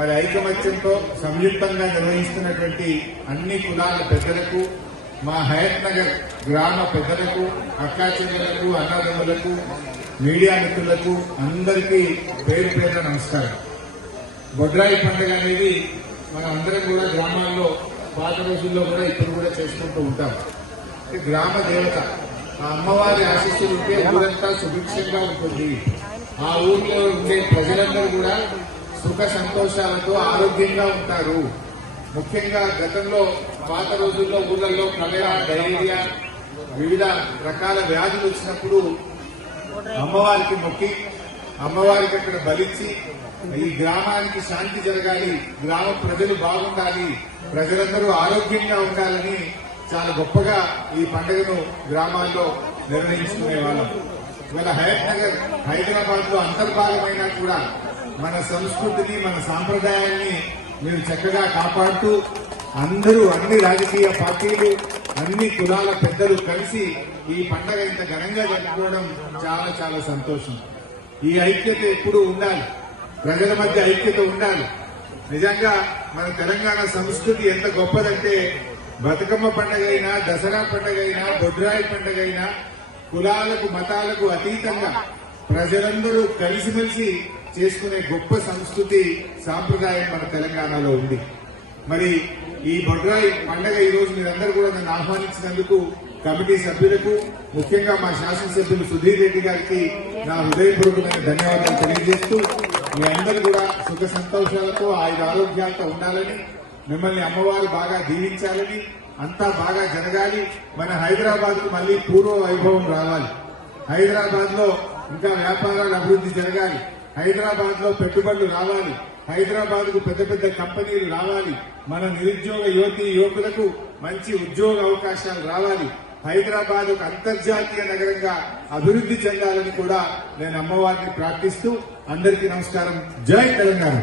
మరి ఐకమత్యంతో సంయుక్తంగా నిర్వహిస్తున్నటువంటి అన్ని కులాల పెద్దలకు, మా హయత్ నగర్ గ్రామ పెద్దలకు, అక్కా చెల్లెలకు, అన్నదమ్ములకు, మీడియా మిత్రులకు అందరికీ పేరు పేరున నమస్కారం. బొడ్రాయి పండుగ అనేది మనం అందరం కూడా గ్రామాల్లో పాత రోజుల్లో కూడా ఇప్పుడు కూడా చేసుకుంటూ ఉంటాం. గ్రామ దేవత, ఆ అమ్మవారి ఆశీస్సులు ఉంటే ఊరంతా సుభిక్షంగా ఉంటుంది. ఆ ఊర్లో ఉండే ప్రజలందరూ కూడా సుఖ సంతోషాలతో ఆరోగ్యంగా ఉంటారు. ముఖ్యంగా గతంలో పాత రోజుల్లో ఊళ్ళల్లో కలరా, డయేరియా, వివిధ రకాల వ్యాధులు వచ్చినప్పుడు అమ్మవారికి మొక్కి, అమ్మవారికి అక్కడ బలిచ్చి ఈ గ్రామానికి శాంతి జరగాలి, గ్రామ ప్రజలు బాగుండాలి, ప్రజలందరూ ఆరోగ్యంగా ఉండాలని చాలా గొప్పగా ఈ పండుగను గ్రామాల్లో నిర్ణయించుకునే వాళ్ళం. ఇవాళ హయత్ నగర్ హైదరాబాద్ లో అంతర్భాగమైనా కూడా మన సంస్కృతిని, మన సాంప్రదాయాన్ని మేము చక్కగా కాపాడుతూ అందరూ, అన్ని రాజకీయ పార్టీలు, అన్ని కులాల పెద్దలు కలిసి ఈ పండుగ ఇంత ఘనంగా జరుపుకోవడం చాలా చాలా సంతోషం. ఈ ఐక్యత ఎప్పుడూ ఉండాలి, ప్రజల మధ్య ఐక్యత ఉండాలి. నిజంగా మన తెలంగాణ సంస్కృతి ఎంత గొప్పదంటే బతుకమ్మ పండుగ అయినా, దసరా పండుగ అయినా, బొడ్రాయి పండుగ అయినా కులాలకు మతాలకు అతీతంగా ప్రజలందరూ కలిసిమెలిసి చేసుకునే గొప్ప సంస్కృతి, సాంప్రదాయం మన తెలంగాణలో ఉంది. మరి ఈ బొడ్రాయి పండుగ ఈ రోజు మీరందరూ కూడా నన్ను ఆహ్వానించినందుకు కమిటీ సభ్యులకు, ముఖ్యంగా మా శాసనసభ్యులు సుధీర్ రెడ్డి గారికి నా హృదయపూర్వకమైన ధన్యవాదాలు తెలియజేస్తూ, మీ అందరూ కూడా సుఖ సంతోషాలతో, ఆయుర ఆరోగ్యాలతో ఉండాలని, మిమ్మల్ని అమ్మవారు బాగా దీవించాలని, అంతా బాగా జరగాలి. మన హైదరాబాద్ కు మళ్లీ పూర్వ వైభవం రావాలి. హైదరాబాద్ లో ఇంకా వ్యాపారాలు అభివృద్ధి జరగాలి. హైదరాబాద్ లో పెట్టుబడులు రావాలి. హైదరాబాద్ కు పెద్ద పెద్ద కంపెనీలు రావాలి. మన నిరుద్యోగ యువకులకు మంచి ఉద్యోగ అవకాశాలు రావాలి. హైదరాబాద్ ఒక అంతర్జాతీయ నగరంగా అభివృద్ధి చెందాలని కూడా నేను అమ్మవారిని ప్రార్థిస్తూ అందరికీ నమస్కారం. జై తెలంగాణ.